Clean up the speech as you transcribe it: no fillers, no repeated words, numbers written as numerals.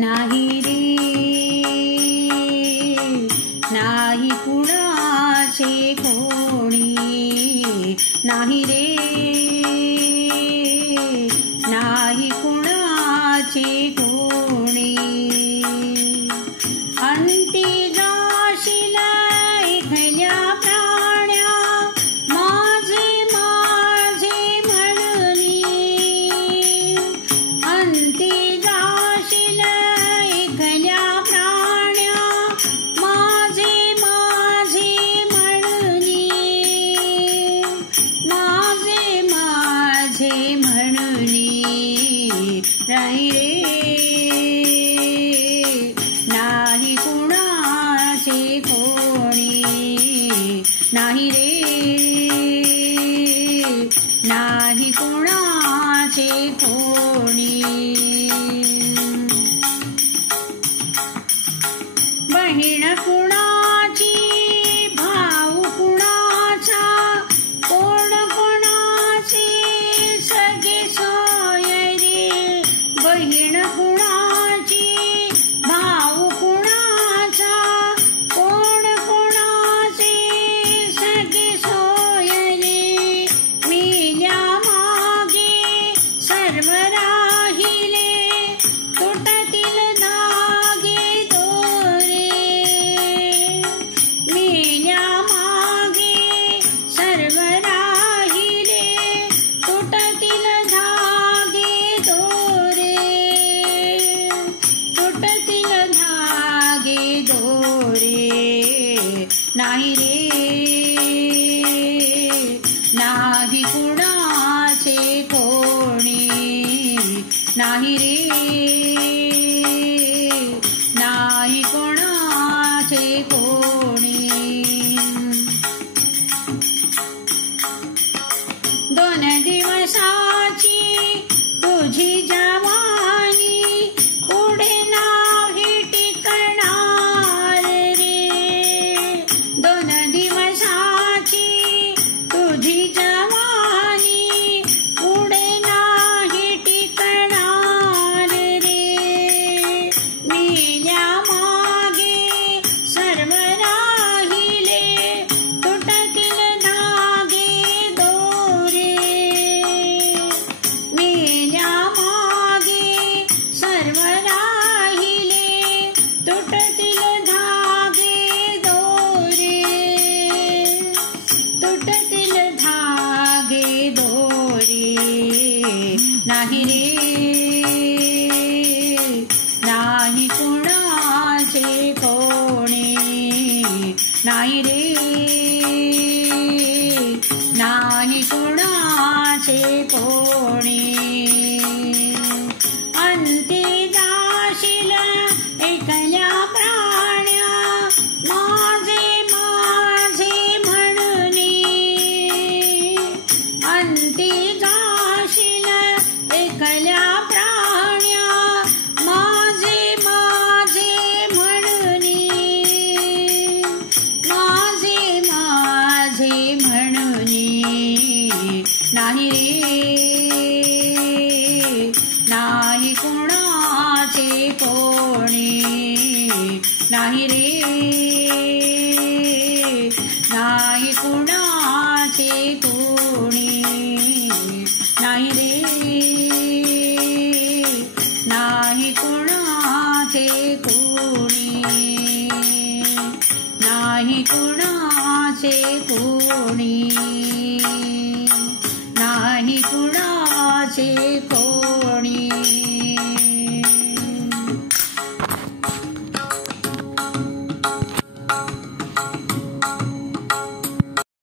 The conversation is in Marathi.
नाही रे नाही कुणाचे कोणी, नाही रे नाही कुणाचे कोणी. अंती जाशील एकल्या प्राण्या माझे माझे म्हणूनी. अंती जाशील एकल्या प्राण्या माझे माझे म्हणूनी. माझे माझे म्हणूनी. नाही रे नाही कुणाचे कोणी, नाही रे नाही कुणाचे कोणी. बहीण कुणाची भाऊ कुणाचा कोण कोणाचे सगळे सोयरे. बहीण कुणाची भाऊ कुणाचा कोण कोणाचे सगळे सोयरे. मेल्या मागे सर्व राहिले तुटतील धागे दोरे. मेल्या मागे सर्व राहिले तुटतील धागे दोरे. तुटतील धागे दोरे. नाही रे नाही कुणाचे कोणी, नाही रे नाही कोणाचे कोणी. दोन दिवसाची तुझी जवानी पुढे नाही टिकणार रे. दोन दिवसाची तुझी जवानी पुढे नाही टिकणार रे. मेल्या मागे सर्व राहिले तुटतील धागे दोरे. मेल्या मागे सर्व राहिले तुटतील धागे दोरे. तुटतील धागे दोरे. नाही रे नाही कुणाचे कोणी, नाही रे नाही कुणाचे कोणी. अंती जाशील एकल्या प्राण्या माझे माझे म्हणूनी. अंती जाशील एकल्या प्राण्या माझे माझे म्हणूनी. माझे माझे म्हणूनी. नाही रे नाही कुणाचे कोणी, नाही रे नाही कुणाचे कोणी. नाही रे नाही कुणाचे कोणी, नाही कुणाचे कोणी, नाही कुणाचे कोणी.